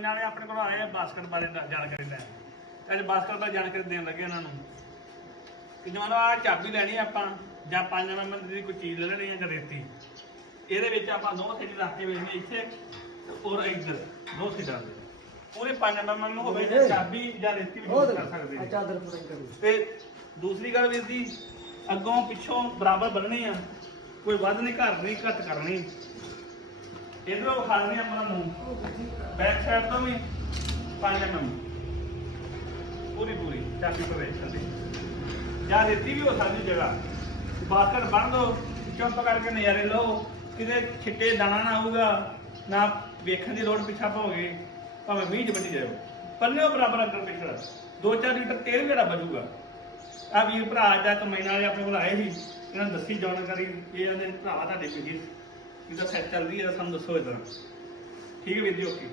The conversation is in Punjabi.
ਨਾਲੇ ਆਪਣੇ ਕੋਲ ਆਏ ਆ ਬਾਸਕਟ ਬਾਰੇ ਜਾਣਕਾਰੀ ਲੈਣ। ਤੇ ਅੱਜ ਬਾਸਕਟ ਬਾਰੇ ਜਾਣਕਾਰੀ ਦੇਣ ਲੱਗੇ ਇਹਨਾਂ ਨੂੰ ਕਿ ਜਦੋਂ ਆ ਚਾਬੀ ਲੈਣੀ ਆ ਆਪਾਂ ਜਾਂ 5 ਨੰਬਰ ਦੀ ਕੋਈ ਚੀਜ਼ ਲੈਣੀ ਆ ਜਾਂ ਰੇਤੀ ਇਹਦੇ ਵਿੱਚ ਆਪਾਂ ਦੋ ਸਾਈਡ ਰੱਖ ਕੇ ਵੇਖਣੀ ਇੱਥੇ ਤੇ ਔਰ ਇੱਧਰ ਦੋ ਸਾਈਡਾਂ ਦੇ। ਪੂਰੇ 5 ਨੰਬਰ ਨੂੰ ਹੋਵੇ ਤੇ ਚਾਬੀ ਜਾਂ ਰੇਤੀ ਵੀ ਕਰ ਸਕਦੇ ਆ। ਚਾਦਰ ਪੁਰਨ ਕਰੀ ਤੇ ਦੂਸਰੀ ਗੱਲ ਵੀਰ ਜੀ ਅੱਗੋਂ ਪਿੱਛੋਂ ਬਰਾਬਰ ਬੰਨਣੀ ਆ ਕੋਈ ਵੱਧ ਨਹੀਂ ਘੱਟ ਨਹੀਂ ਘੱਟ ਕਰਨੀ। ਇਧਰੋਂ ਖਾਣੀ ਆਪਣਾ ਮੂੰਹ। ਬੈਕ ਸਾਈਡ ਤੋਂ ਵੀ 5 mm ਪੂਰੀ ਪੂਰੀ, ਚਾਬੀ ਪ੍ਰਵੇਸ਼ਨ ਦੀ ਜਾਂ ਰੇਤੀ ਵੀ ਹੋ ਸਕਦੀ ਜਗ੍ਹਾ। ਬਾਸਕਟ ਬੰਨ ਦੋ, ਚੁੱਪ ਕਰਕੇ ਨਜ਼ਾਰੇ ਲਓ। ਕਿਤੇ ਛਿੱਟੇ ਦਾਣਾ ਨਾ ਆਊਗਾ ਨਾ ਵੇਖਣ ਦੀ ਲੋੜ ਪਿੱਛਾ ਪਾਓਗੇ ਭਾਵੇਂ 20 ਚ ਵੱਢੀ ਜਾਓ ਪੱਲੇ ਬਰਾਬਰ ਅੰਦਰ ਪਿਛੜ 2-4 ਲੀਟਰ ਤੇਲ ਵੀ ਜਿਹੜਾ ਬਚੂਗਾ ਆ ਵੀਰ ਭਰਾ ਅੱਜ ਦਾ ਕਮਾਈ ਵਾਲੇ ਆਪਣੇ ਕੋਲ ਆਏ ਸੀ। ਇਹਨਾਂ ਨੂੰ ਦੱਸੀ ਜਾਣਕਾਰੀ, ਇਹ ਕਹਿੰਦੇ ਭਰਾ ਤੁਹਾਡੇ ਪਿੱਛੇ ਇਹਦਾ ਸੈਟ ਚੱਲ ਰਹੀ ਹੈ ਸਾਨੂੰ ਦੱਸੋ ਇਦਾਂ ਠੀਕ ਹੈ ਵੀਰ ਜੀ ਓਕੇ